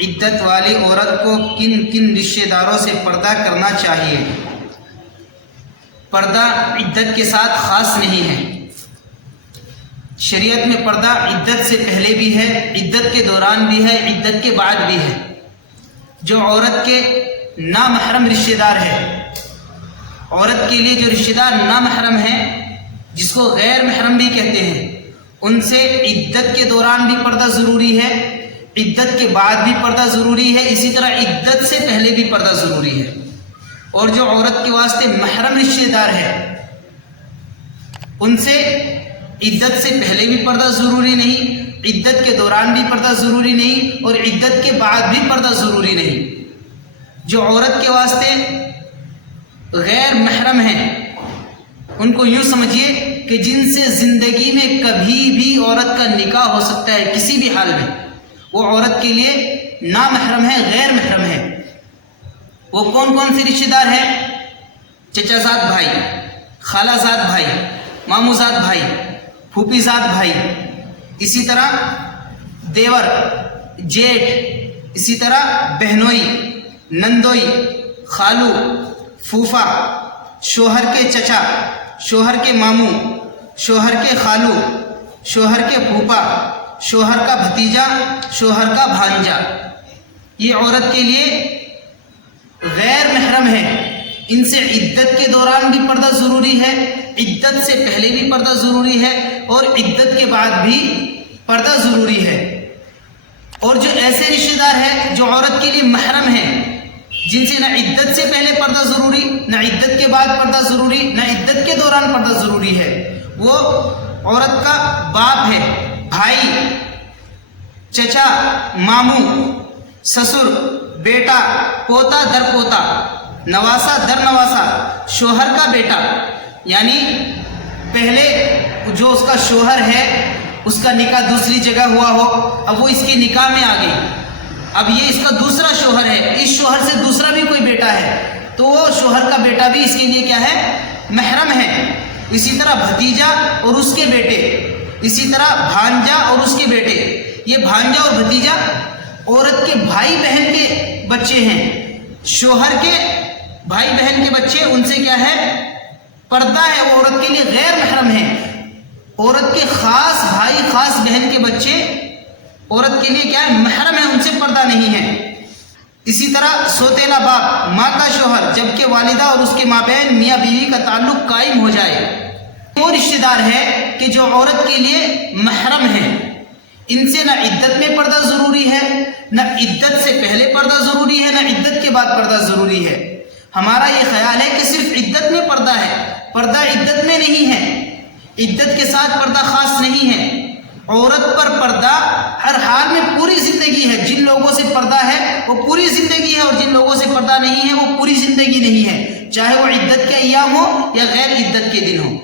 عدت والی عورت کو کن کن رشتہ داروں سے پردہ کرنا چاہیے؟ پردہ عدت کے ساتھ خاص نہیں ہے، شریعت میں پردہ عدت سے پہلے بھی ہے، عدت کے دوران بھی ہے، عدت کے بعد بھی ہے۔ جو عورت کے نامحرم رشتہ دار ہے، عورت کے لیے جو رشتہ دار نامحرم ہیں، جس کو غیر محرم بھی کہتے ہیں، ان سے عدت کے دوران بھی پردہ ضروری ہے، عدت کے بعد بھی پردہ ضروری ہے، اسی طرح عدت سے پہلے بھی پردہ ضروری ہے۔ اور جو عورت کے واسطے محرم رشتہ دار ہے، ان سے عدت سے پہلے بھی پردہ ضروری نہیں، عدت کے دوران بھی پردہ ضروری نہیں، اور عدت کے بعد بھی پردہ ضروری نہیں۔ جو عورت کے واسطے غیر محرم ہیں، ان کو یوں سمجھیے کہ جن سے زندگی میں کبھی بھی عورت کا نکاح ہو سکتا ہے، کسی بھی حال میں، وہ عورت کے لیے نامحرم ہے، غیر محرم ہے۔ وہ کون کون سے رشتہ دار ہیں؟ چچا زاد بھائی، خالہ زاد بھائی، ماموں زاد بھائی، پھوپھی زاد بھائی، اسی طرح دیور، جیٹھ، اسی طرح بہنوئی، نندوئی، خالو، پھوپھا، شوہر کے چچا، شوہر کے ماموں، شوہر کے خالو، شوہر کے پھوپھا، شوہر کا بھتیجا، شوہر کا بھانجا، یہ عورت کے لیے غیر محرم ہے۔ ان سے عدت کے دوران بھی پردہ ضروری ہے، عدت سے پہلے بھی پردہ ضروری ہے، اور عدت کے بعد بھی پردہ ضروری ہے۔ اور جو ایسے رشتہ دار ہیں جو عورت کے لیے محرم ہیں، جن سے نہ عدت سے پہلے پردہ ضروری، نہ عدت کے بعد پردہ ضروری، نہ عدت کے دوران پردہ ضروری ہے، وہ عورت کا باپ ہے، بھائی، چچا، ماموں، سسر، بیٹا، پوتا در پوتا، نواسا در نواسا، شوہر کا بیٹا، یعنی پہلے جو اس کا شوہر ہے، اس کا نکاح دوسری جگہ ہوا ہو، اب وہ اس کے نکاح میں آ گئی، اب یہ اس کا دوسرا شوہر ہے، اس شوہر سے دوسرا بھی کوئی بیٹا ہے، تو وہ شوہر کا بیٹا بھی اس کے لیے کیا ہے؟ محرم ہے۔ اسی طرح بھتیجا اور اس کے بیٹے، اسی طرح بھانجا اور اس کے بیٹے، یہ بھانجا اور بھتیجا عورت کے بھائی بہن کے بچے ہیں، شوہر کے بھائی بہن کے بچے، ان سے کیا ہے؟ پردہ ہے، وہ عورت کے لیے غیر محرم ہے۔ عورت کے خاص بھائی، خاص بہن کے بچے عورت کے لیے کیا ہے؟ محرم ہے، ان سے پردہ نہیں ہے۔ اسی طرح سوتیلا باپ، ماں کا شوہر، جبکہ والدہ اور اس کے مابین میاں بیوی کا تعلق قائم ہو جائے، وہ رشتہ دار ہے کہ جو عورت کے لیے محرم ہے، ان سے نہ عدت میں پردہ ضروری ہے، نہ عدت سے پہلے پردہ ضروری ہے، نہ عدت کے بعد پردہ ضروری ہے۔ ہمارا یہ خیال ہے کہ صرف عدت میں پردہ ہے، پردہ عدت میں نہیں ہے، عدت کے ساتھ پردہ خاص نہیں ہے۔ عورت پر پردہ ہر حال میں پوری زندگی ہے، جن لوگوں سے پردہ ہے وہ پوری زندگی ہے، اور جن لوگوں سے پردہ نہیں ہے وہ پوری زندگی نہیں ہے، چاہے وہ عدت کے ایام ہو یا غیر عدت کے دن ہو۔